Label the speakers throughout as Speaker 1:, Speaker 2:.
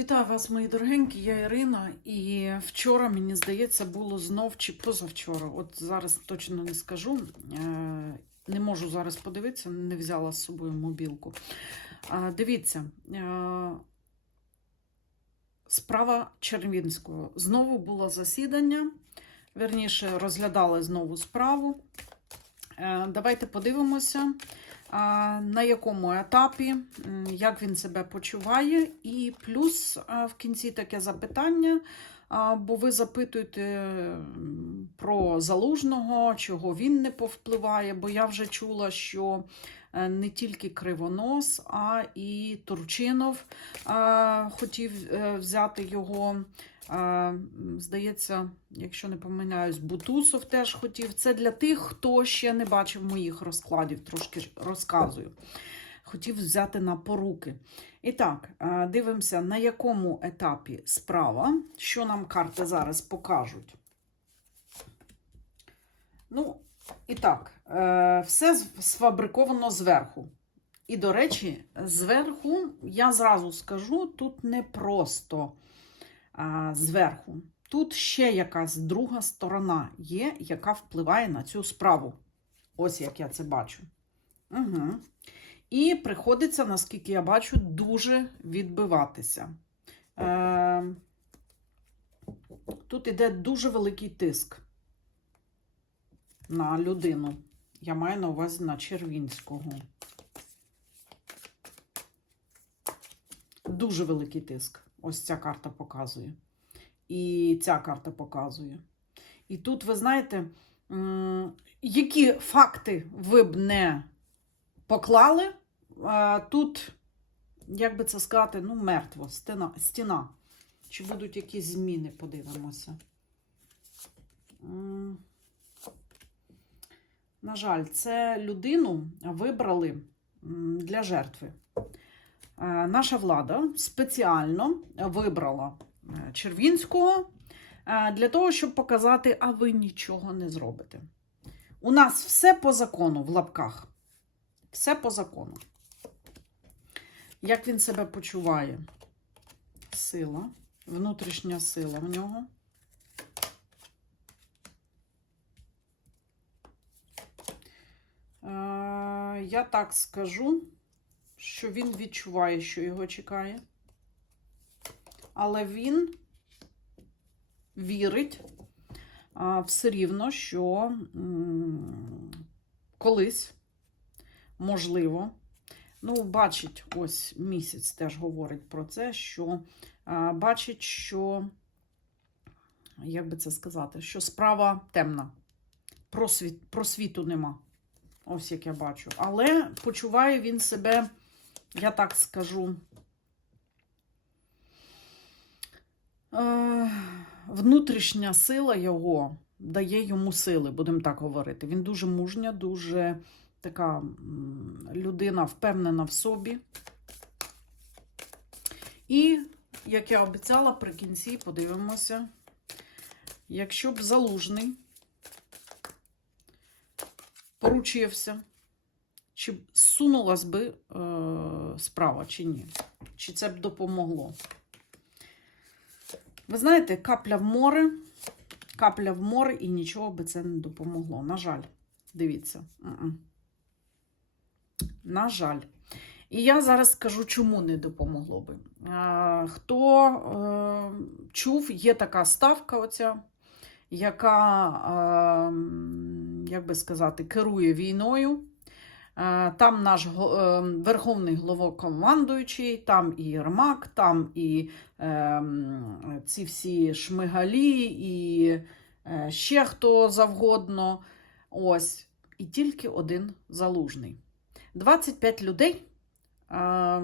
Speaker 1: Вітаю вас, мої дорогенькі, я Ірина. І вчора, мені здається, було знов чи позавчора. От зараз точно не скажу. Е, Не можу зараз подивитися, не взяла з собою мобілку. Дивіться, е, справа Червінського. Знову було засідання. Верніше, розглядали знову справу. Е, Давайте подивимося, на якому етапі, як він себе почуває. І плюс в кінці таке запитання, бо ви запитуєте залужного, чого він не повпливає, бо я вже чула, що е, не тільки Кривонос, а і Турчинов а, хотів е, взяти його. Здається, якщо не помиляюсь, Бутусов теж хотів. Це для тих, хто ще не бачив моїх розкладів, трошки розказую. Хотів взяти на поруки. І так, дивимося, на якому етапі справа, що нам карти зараз покажуть. Ну, і так, е, все сфабриковано зверху. І, до речі, зверху, я зразу скажу, тут не просто а, зверху. Тут ще якась друга сторона є, яка впливає на цю справу. Ось як я це бачу. Угу. І приходиться, наскільки я бачу, дуже відбиватися. Е, тут іде дуже великий тиск на людину. Я маю на увазі на Червінського. Дуже великий тиск. Ось ця карта показує. І ця карта показує. І тут, ви знаєте, які факти ви б не поклали, тут, як би це сказати, ну, мертво, стіна. стіна. Чи будуть якісь зміни, подивимося. На жаль, це людину вибрали для жертви. Е, Наша влада спеціально вибрала е, Червінського е, для того, щоб показати, а ви нічого не зробите. У нас все по закону в лапках. Все по закону. Як він себе почуває? Сила, внутрішня сила в нього. Я так скажу, що він відчуває, що його чекає. Але він вірить все рівно, що колись, можливо, ну, бачить, ось місяць теж говорить про це, що бачить, що, як би це сказати, що справа темна, просвіт, просвіту нема. Ось як я бачу. Але почуває він себе, я так скажу, е, внутрішня сила його дає йому сили, будемо так говорити. Він дуже мужня, дуже така людина впевнена в собі. І, як я обіцяла, при кінці подивимося, якщо б залужний поручився, чи сунулась би е, справа, чи ні? Чи це б допомогло? Ви знаєте, капля в море, капля в море і нічого би це не допомогло. На жаль, дивіться. На жаль. І я зараз скажу, чому не допомогло би. А, хто е, чув, є така ставка, оця, яка, е, як би сказати, керує війною. Е, Там наш е, верховний головокомандуючий, там і Єрмак, там і е, ці всі шмигалі, і е, ще хто завгодно. Ось. І тільки один залужний. 25 людей. Е,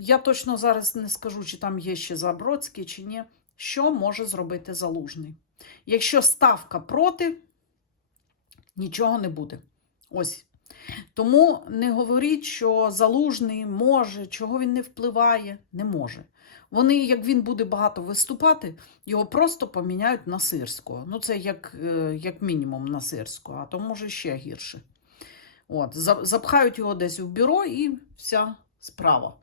Speaker 1: Я точно зараз не скажу, чи там є ще Забродський, чи ні. Що може зробити залужний? Якщо ставка проти, нічого не буде. Ось. Тому не говоріть, що залужний може, чого він не впливає, не може. Вони, як він буде багато виступати, його просто поміняють на сирського. Ну, це як, е, як мінімум на сирського, а то може ще гірше. От, запхають його десь в бюро і вся справа.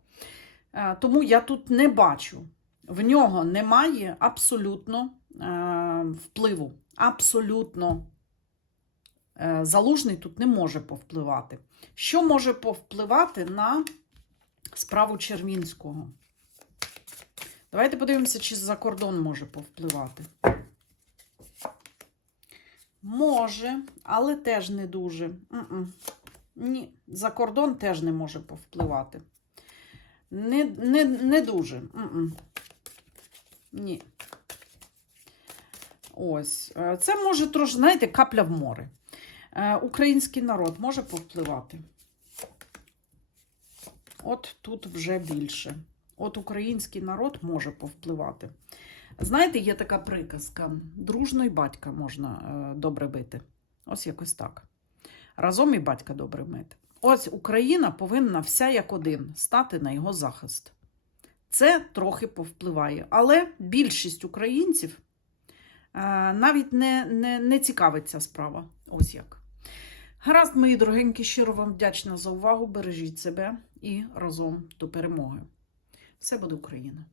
Speaker 1: Е, Тому я тут не бачу. В нього немає абсолютно е, впливу. Абсолютно. Е, Залужний тут не може повпливати. Що може повпливати на справу Червінського? Давайте подивимося, чи за кордон може повпливати. Може, але теж не дуже. Ні, за кордон теж не може повпливати. Не, не, не дуже. Ні. Ось. Е, Це може трошки, знаєте, капля в море. Е, Український народ може повпливати. От тут вже більше. От український народ може повпливати. Знаєте, є така приказка: дружно і батька можна е, добре бити. Ось якось так. Разом і батька добре мити. Ось Україна повинна вся як один стати на його захист. Це трохи повпливає. Але більшість українців е, навіть не, не, не цікавиться справа. Ось як. Гаразд, мої дорогенькі, щиро вам вдячна за увагу. Бережіть себе і разом до перемоги. Все буде Україна!